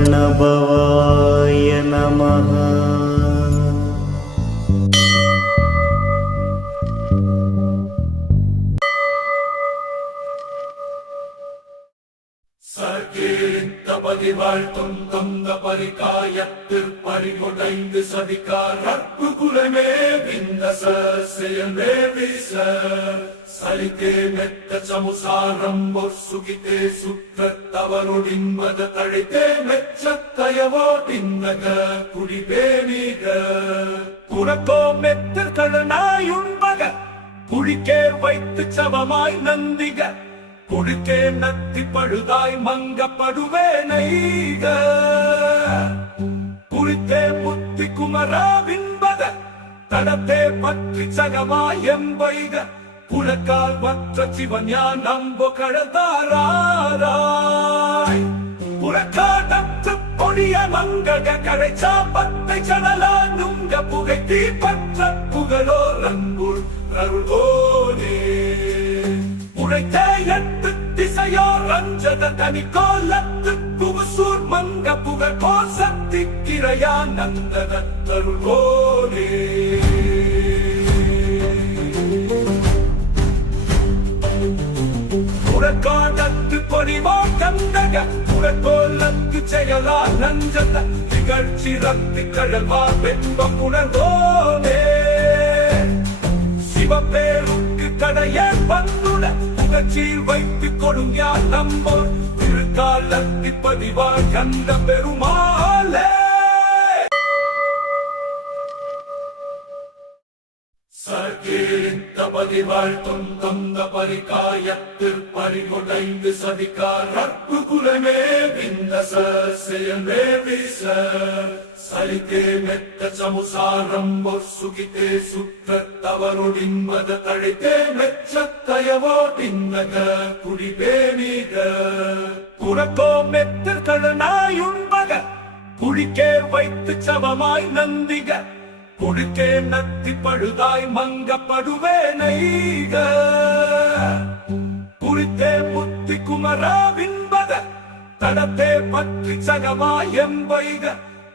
प्रणभवाय சுற்றத்தவருடின்மத தழைத்தே மெச்சத்தயவோ தின்னக குடிபேணிக. புறக்கோ மெத்த தழனாயுண்பக குழிக்கே வைத்து சவமாய் நந்திக. கொடுக்கே நத்தி பழுதாய் மங்கப்படுவே நெய்க. குறித்தே குமரா குமராவின்பத தடத்தே பற்றி சகமாய் எம்பைக. குலக்கால் வற்ற சிவஞா நம்போ கழதாராய் புறக்காட்டத்து பொடிய மங்கக கரை சாம்பத்தை சடலா நுங்க புகை தீப்பற்ற புகழோ ரங்குள் அருள்வோனே உழைத்தே எட்டு திசையோ ரஞ்சத தனி கோலத்து புகுசூர் மங்க புகழ் கோசத்தி நந்தன தருள்வோனே உறக்காடத்து பொறிவோ கந்தக உறக்கோலத்து செயலா நஞ்சத நிகழ்ச்சி ரத்தி கழல்வா வென்பம் உணர்வோனே சிவபேருக்கு கடைய பந்துட புகழ்ச்சி வைத்து கொடுங்க நம்போ திருக்காலத்தி பதிவார் கந்த பெருமாளே. சகீர்த்தபதி வாழ்த்தும் தொந்த பரிகாயத்தில் பறிகொடைந்து சதிக்கார். ரப்பு குலமே விந்த செயல்மே வீச. சலித்தே மெத்த சமுசாரம் ஒரு சுகித்தே சுற்றத்தவருடின்மத தழைத்தே மெச்சத்தயவோ தின்னக குடிபேணிக புறக்கோ மெத்த தழனாயுண்பக குழிக்கே வைத்து சவமாய் நந்திக. கொடுக்கே நத்தி பழுதாய் மங்கப்படுவே நெய்க. குறித்தே புத்தி குமராவின்பத தடத்தே பற்றி சகமாய் எம்பைக.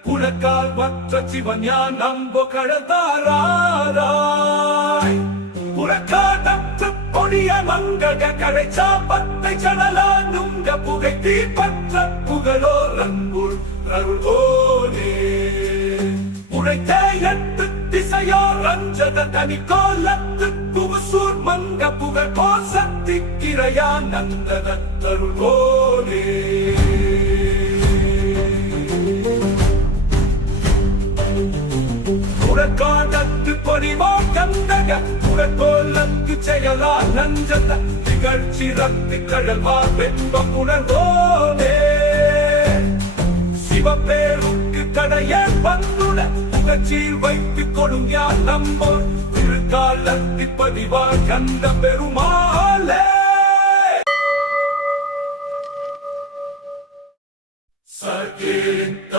குலக்கால் வற்ற சிவஞா நம்போ கழதாராய் புறக்காட்டத்து பொடிய மங்கக கரைச்சா பத்தை சடலா நுங்க புகை தீ பற்ற புகழோ ரங்குள் அருள்வோனே. உழைத்தே எட்டு திசையோ ரஞ்சத தனி கோலத்து புவசூர் மங்க புகழ் கோசத்தி கிரையா நந்தன தருள்வோனே புறக்காதத்து பொறிவா கந்தக புறக்கோலத்து செயலா நஞ்சத நிகழ்ச்சி ரத்து கழல்வா வென்பம் உணர்வோனே சிவபேருக்கு கடைய பந்துட புகழ்ச்சி வைத்து கொடுங்க நம்போ திருக்காலத்தி பதிவார் கந்த பெருமாளே!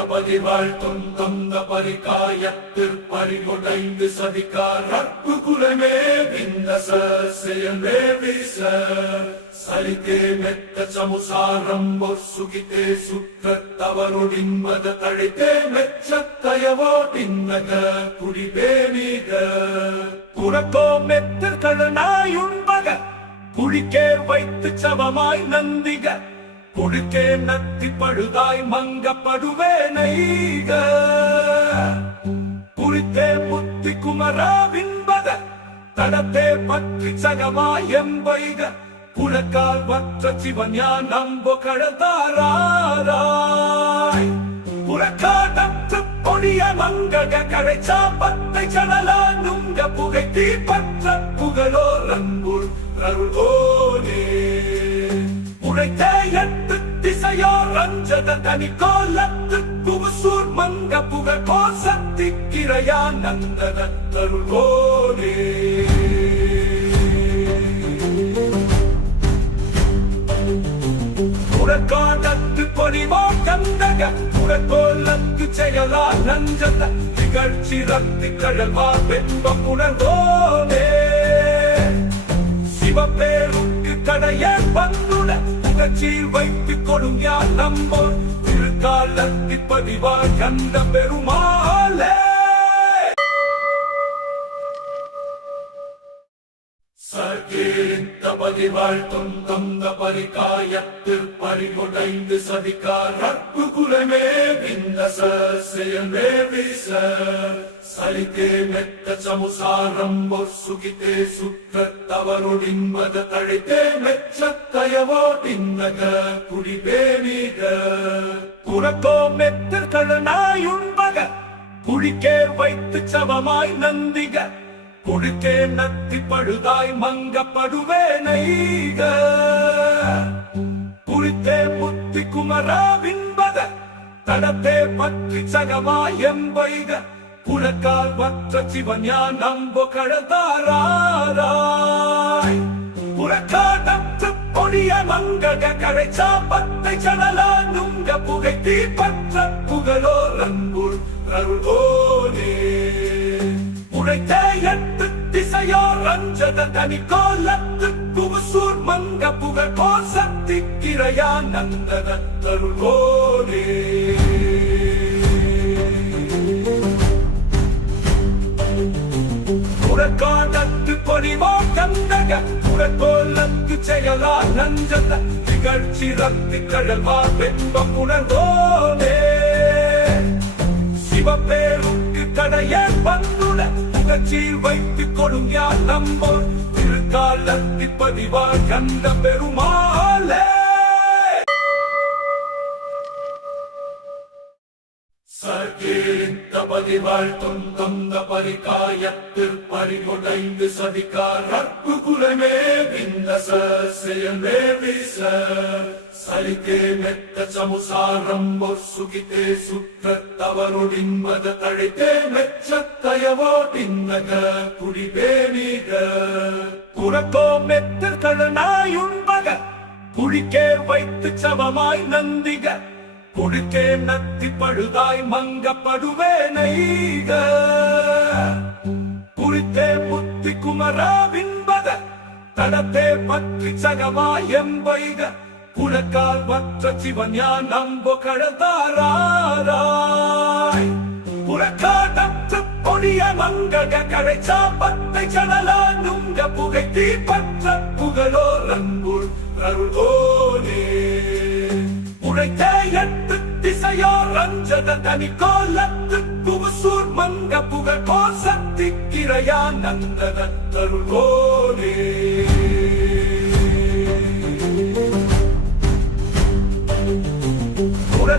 பதிவாள் வாழ்த்தும் தொந்த பரிகாயத்தில் பறிகொடைந்து சதிக்கார் ரப்பு குலமே விந்த செயல்மே வீச. சலித்தே மெத்த சமுசாரம் ஒரு சுகித்தே சுற்றத்தவருடின்மத தழைத்தே மெச்சத்தயவோ தின்னக குடிபேணிக புறக்கோ மெத்த குழிக்கே வைத்து சவமாய் நந்திக. குழுக்கே நத்தி பழுதாய் மங்கப்படுவே நெய்க. குறித்தே புத்தி குமராவின் தடத்தே பற்றி சகமா எம்பைக குலக்கால் வற்ற சிவஞா நம்போ கழதாராய் புறக்காட்டத்து பொடிய மங்கக கரைச்சா பத்தை சடலா நுங்க புகை தீ பற்ற புகழோ ரங்குள் அருள்வோனே உழைத்தே எட்டு திசையோ ரஞ்சத தனி கோலத்து புகுசூர் மங்க புகழ் கோசத்தி நந்தன தருள்வோனே உறக்காடத்து பொறிவோ கந்தக உறக்கோலத்து செயலா நஞ்சத நிகழ்ச்சி ரத்தி கழல்வா வென்பம் உணர்வோனே சிவபேருக்கு கடைய பந்துட புகழ்ச்சி வைத்து கொடுங்க நம்போ திருக்காலத்தி திருக்காலத்தில் கந்த பெருமா சகேந்த பதிவாள் தொந்தந்த பரிகாயத்தில் பறிகொடைந்து சதிக்கார். நட்பு குலமே பிந்த செயல்மே வீச சலித்தே மெத்த சமுசாரம் சுகித்தே சுற்ற தவறுடின்மத தழைத்தே மெச்சத்தயவோ மெச்சத்தயவோடின்னக குடிபேணிக புறக்கோ மெத்த தழனாயுண்பக குழிக்கே வைத்து சவமாய் நந்திக. கொடுக்கே நத்தி பழுதாய் மங்கப்படுவே நெய்க. குறித்தே புத்தி குமரா வின்பத தடத்தே பற்றி சகமாய் எம்பைக. புலக்கால் வற்ற சிவன்யா நம்பு கழதாராய் புறக்காடற்று பொடிய மங்கக கரை சாப்பத்தை சடலா நுங்க புகை தீ பற்ற புகழோ ரன்புள் அருளோனே உழைத்தே எட்டு திசையோ ரஞ்சத தனி கோலத்து புகுசூர் மங்க புகழ் கோசத்தி கிரையா நந்தன தருளோனே புறக்காடத்து பொறிவோ கந்தக புறக்கோலத்து செயலா நஞ்சத நிகழ்ச்சி ரத்து கழல்வா வெப்பம் உணர்ந்தோனே. சிவபேருக்கு கடைய பந்துல புகழ்ச்சி வைத்து கொடுங்க நம்போர்? திருக்காலத்தி பதிவார் கந்த பெருமாளே! சகேந்த பதிவாள் தொந்தந்த பரிகாயத்தில் பறிகொடைந்து சதிக்கார் அற்பு குலமே விந்த செயல்மே வீச சலித்தே மெத்த சமுசாரம் சுகித்தே சுற்றத்தவருடின்பத தழைத்தே மெச்சத்தயவோ பின்னக குடிபேணிக புறக்கோ மெத்தர் தழனாயுண்பக குழிக்கே வைத்து சவமாய் நந்திக கொடுக்கே நத்தி பழுதாய் மங்கப்படுவே நெய்க. குறித்தே முத்தி குமரா வின்பத தடத்தே பற்றி சகமாய் எம்பைக. புலக்கால் வற்ற சிவஞா நம்போ கழதாராய் புறக்காடற்று பொடிய மங்கக கரை சாப்பத்தை சடலா நுங்க புகை தீப்பற்ற புகழோ ரன்புள் அருளோனே உழைத்தே எட்டு திசையோ ரஞ்சத தனி கோலத்து புவசூர் மங்க புகழ் கோசத்தி நந்தன தருளோனே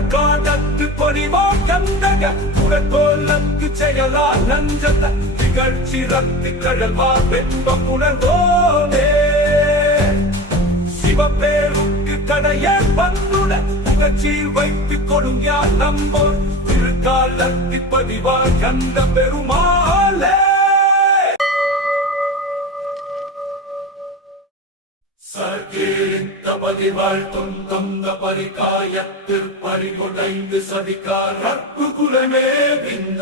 காதத்து பொறிவோ கந்தக புறக்கோலத்து செயலா நஞ்சத நிகழ்ச்சி ரத்து கழல்வா வெப்பம் உணர்ந்தோனே சிவப்பேருக்கு கடைய பந்துட புகழ்ச்சி வைத்து கொடுங்க நம்போ திருக்காலத்தில் பதிவா கந்த பெருமாளே. தபதி வாழ்த்தும் தந்த பரிகாயத்தில் பறிகொடைந்து சதிக்கார். ரப்பு குலமே விந்த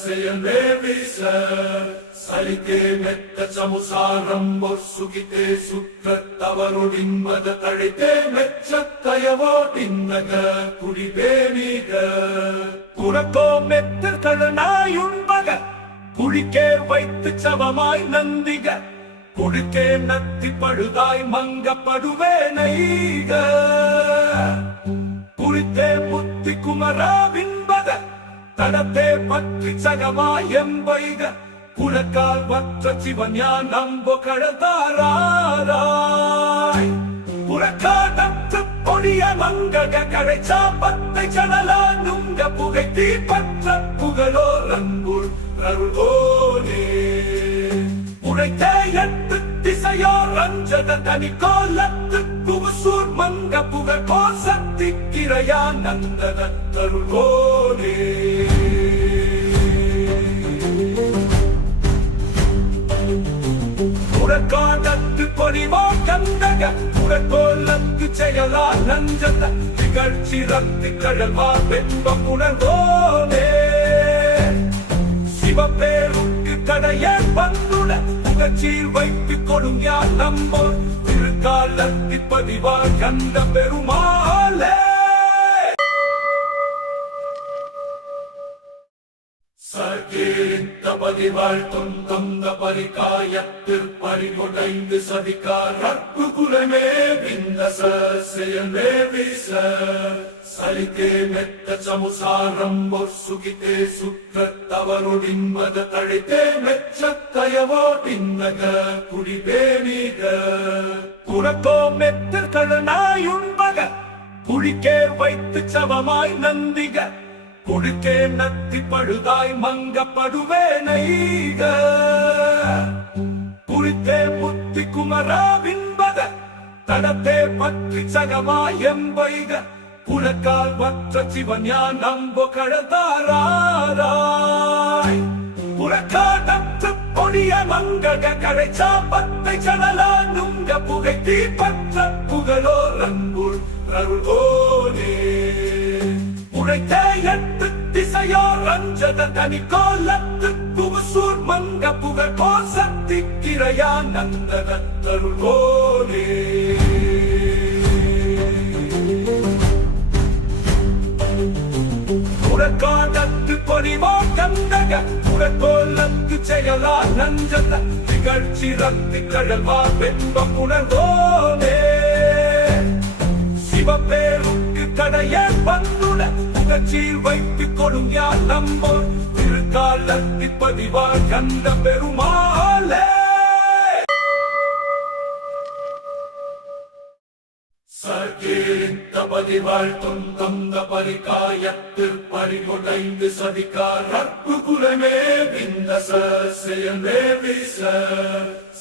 செயலே வீச சலித்தே மெத்த சமுசாரம் சுகித்தே சுற்ற தவறுடின் மத தழைத்தே மெச்சத்தயவோடின்னக குடிபேணிக புறக்கோ மெத்தர் தழனாயுண்பக குழிக்கே வைத்து சவமாய் நந்திக. கொடுக்கே நத்தி பழுதாய் மங்கப்படுவே நெய்க. குறித்தே புத்தி குமரா வின்பத தடத்தே பற்றி சகமாய் எம்பைக. குலக்கால் வற்ற சிவன்யா நம்பு கடதாராய் புறக்காடற்று பொடிய மங்கக கரை சாப்பத்தை சடலா நுங்க புகை தீப்பற்ற புகழோ ரன்புள் அருளோனே உழைத்தே எட்டு திசையோ அஞ்சத தனி கோலத்து புகுசூர் மங்க புக கோசத்தி கிரையா நந்தன தருளோனே புறக்காடத்து பொறிவோ கந்தக புறக்கோலத்து செயலா நஞ்சத நிகழ்ச்சி ரத்து கழல்வா வெப்பம் உணர்வோனே சிவபேருக்கு கடைய பந்துல புகச்சீர் வைத்து கொடுங்கால் நம்மோர் திருக்காலத்தில் பதிவார் கந்த பெருமாளே. பதிவாள் தொந்தந்த பரிகாயத்தில் பறிமுடைந்து சதிகார் அற்பு குலமே பிந்த சேவி சார் சலித்தே மெத்த சமுசாரம் சுகித்தே ஒசுகித்தே சுற்றத்தவருடின்மத தழைத்தே மெச்சத்தயவோ பின்னக குடிபேணிக. புறக்கோ மெத்தர் கடனாயுண்பக குழிக்கே வைத்து சவமாய் நந்திக. கொடுக்கே நத்தி பழுதாய் மங்கப்படுவே நைக குறித்தே முத்தி குமரா குமராவின்பத தடத்தே பற்றி சகமாய் எம்பைக. புலக்கால் வற்ற சிவஞா நம்போ கழதாராய் புறக்காட்டத்து பொடிய மங்கக கரை சாம்பத்தை சடலா நுங்க புகை தீப்பற்ற புகழோ ரன்புள் அருள்வோனே உழைத்தே எட்டு திசையோ ரஞ்சத தனி கோலத்து புகுசூர் மங்க புகழ் கோசத்தி கிரையா நந்தன தருள்வோனே உறக்காடத்து பொறிவோ கந்தக உறக்கோலத்து செயலா நஞ்சத நிகழ்ச்சி ரத்தி கழல்வா வென்பம் உணர்வோனே சிவபேருக்கு கடைய வந்துள்ள புகழ்ச்சியில் வைத்து கொடும் யார் திருக்காலத்தி பதிவார் கந்த பெருமாளே. பதி வாழ்த்தும் தந்த பரிகாயத்தில் பறிகுடைந்து சதிக்கார். ரப்பு குலமே விந்த செயல்மே வீச.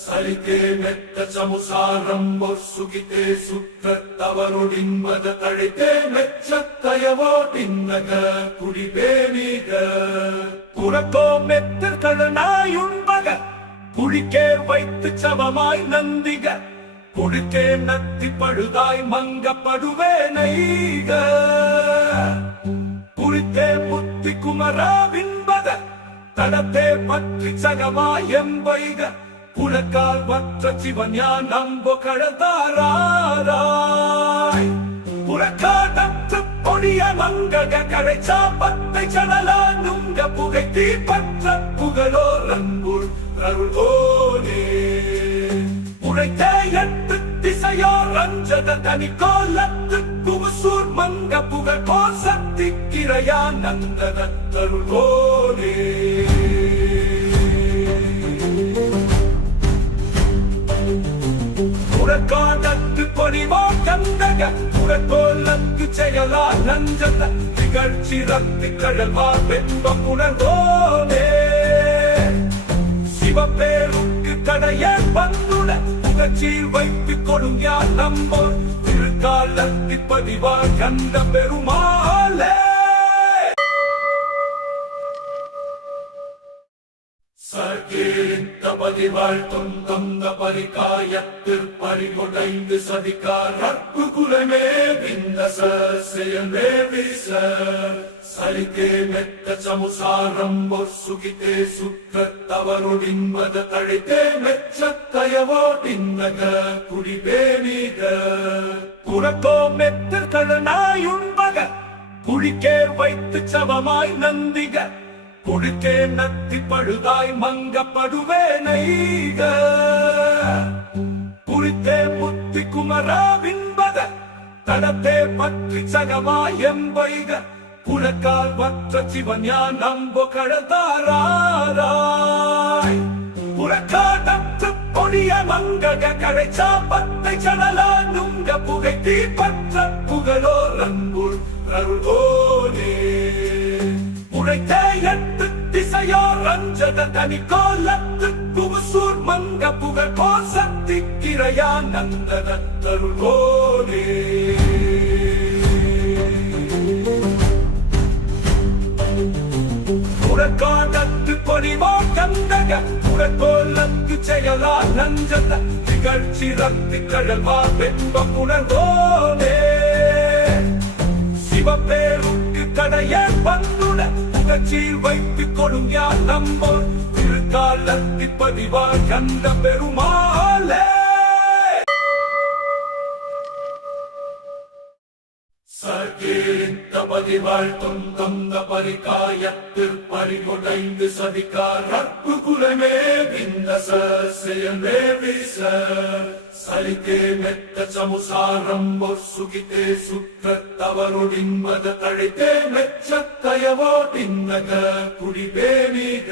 சலித்தே மெத்த சமுசாரம் சுகித்தே சுற்ற சுற்றத்தவருடின்மத தழைத்தே மெச்சத்தயவோ பின்னக குடிபேணிக புறக்கோ மெத்த கடனாயுண்பக குழிக்கே வைத்து சவமாய் நந்திக. கொடுக்கே நத்தி பழுதாய் மங்கப்படுவே நெய்க. குறித்தே புத்தி குமராவின்பத தடத்தே பற்றி சகமாய் எம்பைக. புலக்கால் வற்ற சிவன்யா நம்போ கழதாராய் புறக்காட்டத்து பொடிய மங்கக கரைச்சா பத்தை சடலா நுங்க புகை தீ பற்ற புகழோ ரங்குள் அருள் ஓனே. உழைத்தே எட்டு திசையோ ரஞ்சத தனி கோலத்து புகுசூர் மங்க புகழ் கோசத்தி கிரையா நந்தன தருள்வோனே உறக்காடத்து பொறிவோ கந்தக உறக்கோலத்து செயலா நஞ்சத நிகழ்ச்சி ரத்து கழல்வா வென்பம் உணர்வோனே சிவபேருக்கு கடைய பந்துட புகழ்ச்சியில் வைத்து கொடும் யார் நம்போ திருக்காலத்தி பதிவார் கந்த பெருமாளே. சகீரித்தபதி தொந்தந்த பரிகாயத்தில் பறிகொடைந்து சதிக்கார். ரப்பு குலமே விந்த செயல்மே வீச சலித்தே மெத்த சமுசாரம் ஒசுகித்தே சுற்றத்தவருடின்மத தழைத்தே மெச்சத்தயவோ பின்னக குடிபேணிக புறக்கோ மெத்தர் கடனாயுண்பக குழிக்கே வைத்து சவமாய் நந்திக கொடுக்கே நத்தி பழுதாய் மங்கப்படுவே நைக குறித்தே முத்தி குமரா குமராவின்பத தடத்தே பற்றி சகமாய் எம்பைக புலக்கால் வற்ற சிவஞா நம்போ கழதாராய் புறக்காட்டத்து பொடிய மங்கக கரைச்சா பத்தை சடலா நுங்க புகை தீப்பற்ற புகழோ ரங்குள் அருள்வோனே உழைத்தே எட்டு திசையோ ரஞ்சத தனி கோலத்து புகுசூர் மங்க புகழ் கோசத்தி கிரையா நந்தன தருள்வோனே உறக்காடத்து பொறிவோ கந்தக உறக்கோலத்து செயலா நஞ்சத நிகழ்ச்சி ரத்தி கழல்வா வென்பம் உணர்வோனே சிவபேருக்கு கடைய வந்துள்ள புகழ்ச்சியில் வைத்து கொடும் யார் நம்போ திருக்காலத்தி பதிவார் கந்த பெருமாளே. சகீரித்தபதி பதிவாழ் தொந்தந்த பரிகாயத்தில் பறிகொடைந்து சதிக்கார். நட்பு குலமே விந்த செயலே வீச சலித்தே மெத்த சமுசாரம் சுகித்தே சுற்றத்தவருடின் மத தழைத்தே மெச்சத்தயவோடின்னக குடிபேணிக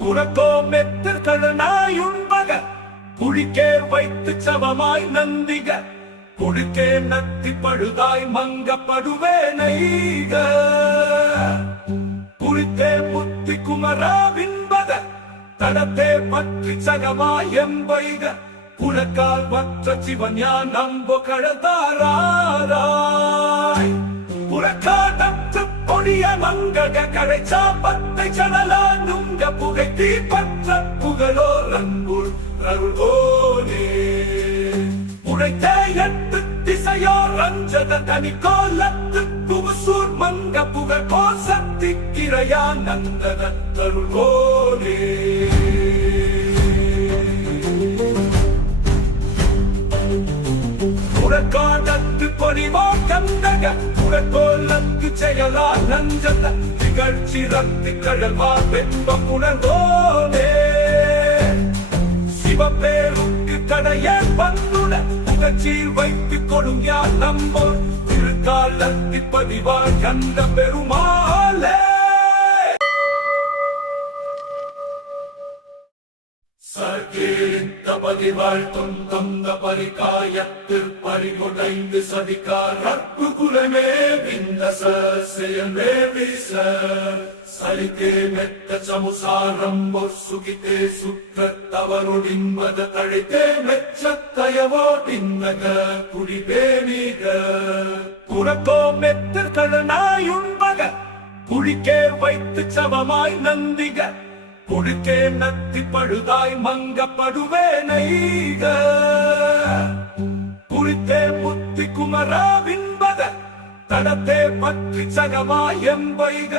புறக்கோ மெத்த கடனாயுண்பக குழிக்கே வைத்து சவமாய் நந்திக. கொடுக்கே நத்தி பழுதாய் மங்கப்படுவே நெய்க. குறித்தே புத்தி குமராவின்பத தடத்தே பற்றி சகமாய் எம்பைக. புலக்கால் வற்ற சிவன்யா நம்பு கடதாராய் புறக்காட்டத்து பொடிய மங்கக கரை சாப்பத்தை சடலா நுங்க புகை தீ பற்ற புகழோ ரங்குள் அருள்வோனே உழைத்தே எட்டு திசையோ ரஞ்சத தனி கோலத்து புவசூர் மங்க புகழ் கோசத்தி கிரையா நந்தன தருள்வோனே. புறக்காடத்து பொறிவோ கந்தக புறக்கோலத்து செயலா நஞ்சத திகழ்ச்சி ரத்தி கழல்வா வெப்பம் உணர்ந்தோனே. சிவபேருக்கு கடையே பந்துட புகழ்ச்சியில் வைத்து கொடும் யார் நம்போ திருக்காலத்தி பதிவார் கண்ட பெருமாளே. சர்க்கேரித்த பதிவாழ் தொந்தந்த பரிகாயத்தில் பறிகொடைந்து சதிக்கார். கற்பு குலமே விந்த செயலே வீச சலித்தே மெத்த சமுசாரம் சுகித்தே சுற்றத்தவருடின் மத தழைத்தே மெச்சத்தயவோடின்னக குடிபேணிக. புறக்கோ மெத்த கடனாயுண்பக குழிக்கே வைத்து சமமாய் நந்திக. கொடுக்கே நத்தி பழுதாய் மங்கப்படுவே நெய்க. குறித்தே புத்தி குமராவின்பத தடத்தே பற்றி சகமாய் எம்பைக.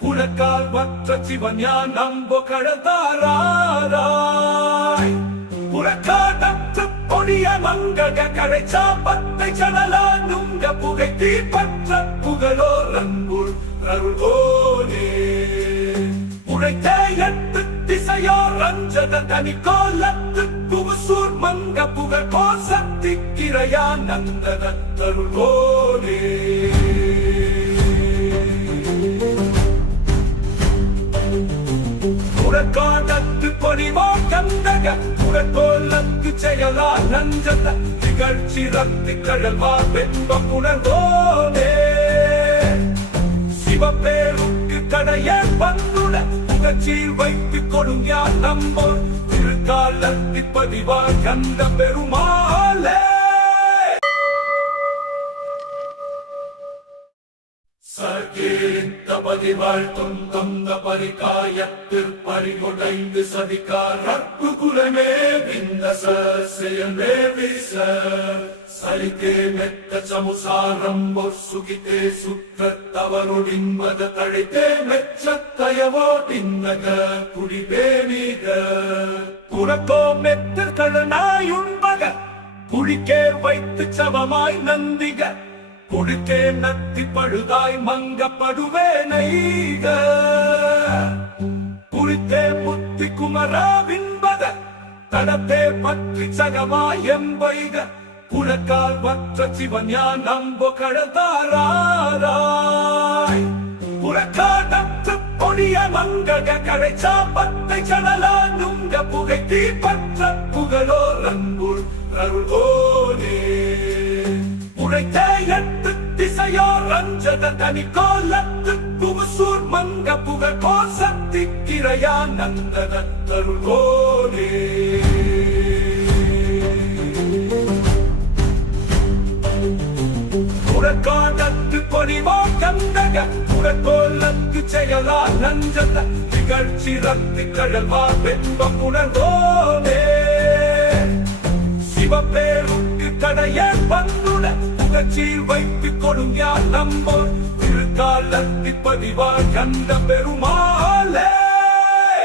புலக்கால் வற்ற சிவன்யா நம்பு கடதாராய் புறக்காட்டத்து பொடிய மங்கக கரை சாப்பத்தை சடலா நுங்க புகை தீப்பற்ற புகழோ ரன்புள் அருள்வோனே. உழைத்தே எட்டு அஞ்சத தனி கோலத்து புகுசூர் மங்க புகழ் கோசத்தி கிரையா நந்தன தருள்வோனே. புறக்காடத்து பொறிவா கந்தக புறக்கோலத்து செயலா நஞ்சத நிகழ்ச்சி ரத்தி கழல்வா வெப்பம் உணர்ந்தோனே. சிவப்பே பந்துட வைத்து கொடுங்க நம்போ திருக்காலத்தி பதிவார் கந்த பெருமாளே. சர்க்கேரித்த வாழ்த்தும் தொந்தந்த பரிகாயத்தில் பறிகொடைந்து சதிக்கார். ரப்பு குலமே விந்த செயலே வீச சலித்தே மெத்த சமுசாரம் சுகித்தே சுற்றத்தவருடின் மத தழைத்தே மெச்சத்தயவோ மெச்சத்தயவோடின்னக குடிபேணிக புறக்கோ மெத்த கடனாயுண்பக குழிக்கே வைத்து சவமாய் நந்திக. கொடுத்தே நத்தி பழுதாய் மங்கப்படுவே நெய்க. குறித்தே புத்தி குமராவின்பத தடத்தே பற்றி சகமாய் எம்பைக. புலக்கால் வற்ற சிவன்யா நம்பு கடதாராய் புறக்காட்டத்து பொடிய மங்கக கரைச்சா பத்தை சடலா நுங்க புகை தீ பற்ற புகழோ ரங்குள் அருள் ஓனே. உழைத்தே எட்டு திசையோ ரஞ்சத தனி கோலத்து புவசூர் மங்க புகழ் கோசத்தி கிரையா நந்தன தருள்வோனே புறக்காடத்து பொறிவா கந்தக புறக்கோலத்து செயலா நஞ்சத நிகழ்ச்சி ரத்து கழல்வா வெப்பம் உணர்வோனே சிவப்பேருக்கு தடைய பந்துட புகழ்ச்சியில் வைத்து கொடுங்க யார் நம்போ திருக்காலத்தி பதிவார் கண்ட பெருமாளே.